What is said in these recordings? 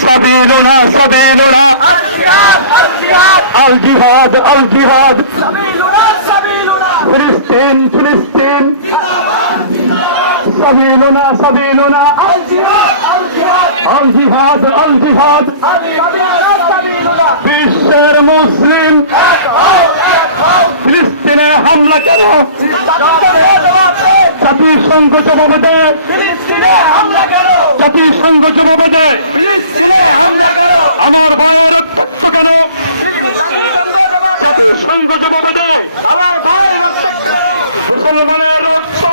سبيلنا سبيلنا الجهاد الجهاد الجهاد الجهاد سبيلنا سبيلنا فلسطين فلسطين سبيلنا سبيلنا الجهاد الجهاد الجهاد الجهاد سبيلنا سبيلنا বিশ্বের মুসলিম এক হও এক হও ফিলিস্তিনে হামলা কেন জাতিসংঘে জবাব দেন জাতিসংঘ জবাব দেয় ফিলিস্তিনে হামলা কেন জাতিসংঘ জবাব দেয় ফিলিস্তিনে হামলা কেন আমার ভাইয়ের রক্ত কেন জাতিসংঘ জবাব দেয় আমার ভাই মুসলমানের রক্ত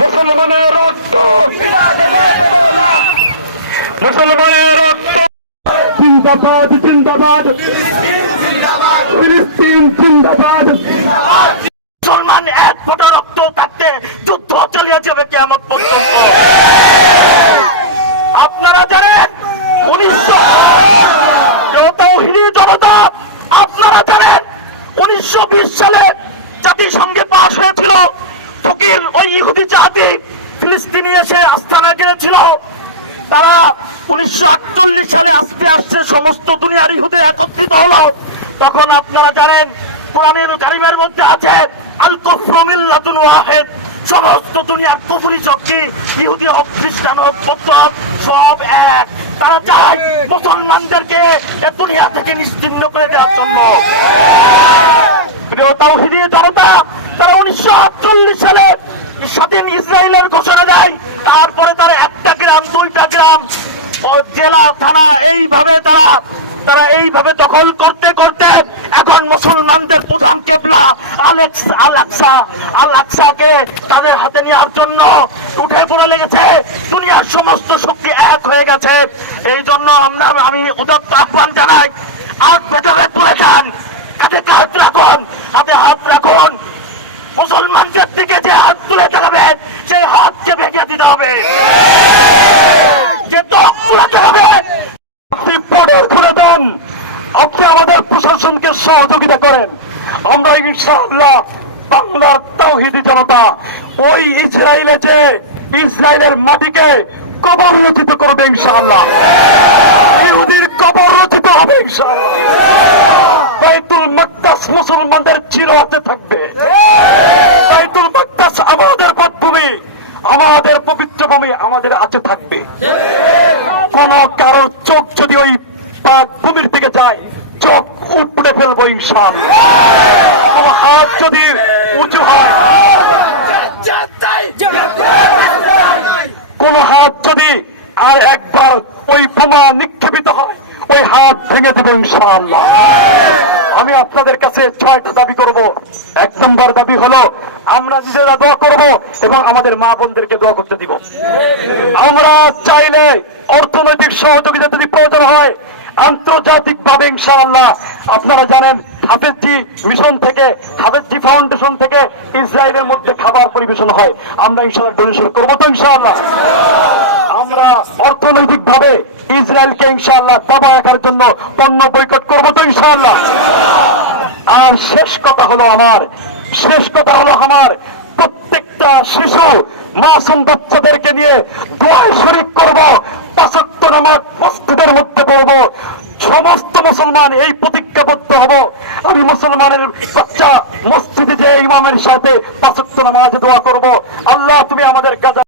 মুসলমানের রক্ত মুসলমানের রক্ত জিন্দাবাদ জিন্দাবাদ। ফিলিস্তিন জিন্দাবাদ মুসলমান এক ফোঁটা রক্ত থাকতে যুদ্ধ চালিয়ে যাবে কেমন পর্যন্ত আপনারা জানেন উনিশশো তৌহিদি জনতা আপনারা জানেন উনিশশো বিশ সালে জাতিসংঘে পাশ হয়েছিল। ফকির ওই ইহুদি জাতি ফিলিস্তিনি এসে আস্থানা গিয়েছিল তারা উনিশশো আটচল্লিশ সালে আসতে আসছে সমস্ত দুনিয়ার ইহুদে একত্রিত হলো। তখন আপনারা জানেন, কোরআনের কারিমের মধ্যে আছে আল কফরমিল্লাতুন ওয়াহেদ। সমস্ত দুনিয়ার কুফরি শক্তি, ইহুদি হোক, খ্রিস্টান হোক, বৌদ্ধ হোক, সব এক। তারা চায় মুসলমানদেরকে দুনিয়া থেকে নিশ্চিন্ন করে দেওয়ার জন্য। তাওহিদি তারা উনিশশো আটচল্লিশ সালে স্বাধীন ইসরায়েলের ঘোষণা দেয়। তারপরে তারা একটা গ্রাম, দুইটা গ্রাম জেলা, থানা, এইভাবে তারা তারা এইভাবে দখল করতে করতে এখন মুসলমানদের প্রধান কেবলা আলেক্স তাদের হাতে নেওয়ার জন্য উঠে পড়ে লেগেছে। দুনিয়ার সমস্ত শক্তি এক হয়ে গেছে। এই জন্য আমরা, আমি উদত্ত সহযোগিতা করেন। আমরা ইনশাআল্লাহ বাংলার তাওহিদি জনতা ওই ইসরায়েলে যে ইসরায়েলের মাটিকে কবর রচিত করবে ইনশাআল্লাহ। ইহুদির কবর রচিত হবে ইনশাআল্লাহ। বাইতুল মাকদাস মুসলমানদের চির হাতে থাকবে বাইতুল মাকদাস আমাদের পথভূমি আমাদের পবিত্র ভূমি আমাদের আছে থাকবে কোন কারোর চোখ যদি ওই পাক ভূমির দিকে যায় চোখ ইনসান কোন হাত যদি উঁচু হয়, কোন হাত যদি আর একবার ওই বোমা নিক্ষেপিত হয়, ওই হাত ভেঙে দেবো ইনশাআল্লাহ। আমি আপনাদের কাছে ছয়টা দাবি করব। এক নম্বর দাবি হলো, আমরা নিজেরা দোয়া করব এবং আমাদের মা বোনদেরকে দোয়া করতে দিব। আমরা চাইলে অর্থনৈতিক সহযোগিতা যদি প্রয়োজন হয় আন্তর্জাতিক ভাবে ইনশাআল্লাহ, আপনারা জানেন হাফেজজি মিশন থেকে, হাফেজজি ফাউন্ডেশন থেকে ইসরায়েলের মধ্যে খাবার পরিবেশন হয়। আমরা ইনশাআল্লাহ ডোনেশন করব তো ইনশাআল্লাহ। আমরা অর্থনৈতিক ভাবে ইসরায়েলকে ইনশাআল্লাহ দাবা রাখার জন্য পণ্য বৈকট করব তো ইনশাআল্লাহ। আর শেষ কথা হলো আমার, শেষ কথা হলো আমার প্রত্যেকটা শিশু, মাসুম বাচ্চাদেরকে নিয়ে